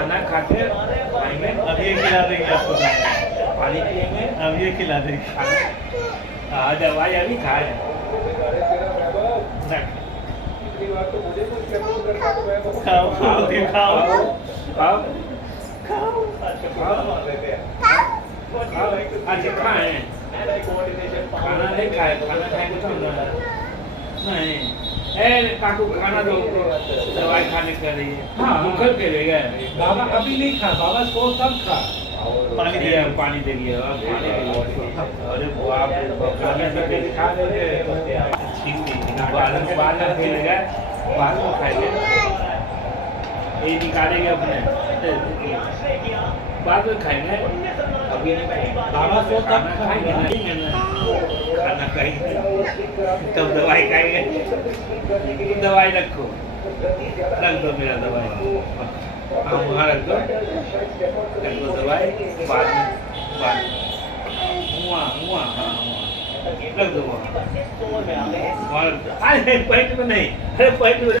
खाना खाते खाएंगे, अब ये खिला देंगे आपको पानी पिएंगे, अब ये खिला देंगे हाँ दवाई अभी खाए खाओ खाओ खाओ खाओ खाओ अच्छा खाए खाना नहीं खाए, खाना खाएंगे तो नहीं ए काकू खाना दो, दवाई खाने के लिए हाँ। भूखल के लिए गए बाबा अभी नहीं खा, बाबा सो तब खा। पानी दे दिया, पानी दे दिया, पानी दे दिया। अरे बाप रे बाप, खाने से पहले खा लेते ठीक बाद में खेलेगा, बाद में खाएंगे, ये निकालेंगे अपने बाद में खाएंगे, अभी नहीं खाएंगे। बाबा सो तब खाएंगे नहीं खाना खाएंगे तब दवाई खाएंगे। दवाई रखो, रख दो मेरा दवाई, हाँ वहाँ रख दो दवाई, बाद में वहाँ हाँ रख दो वहाँ रख दो। अरे पेट में नहीं, अरे पेट में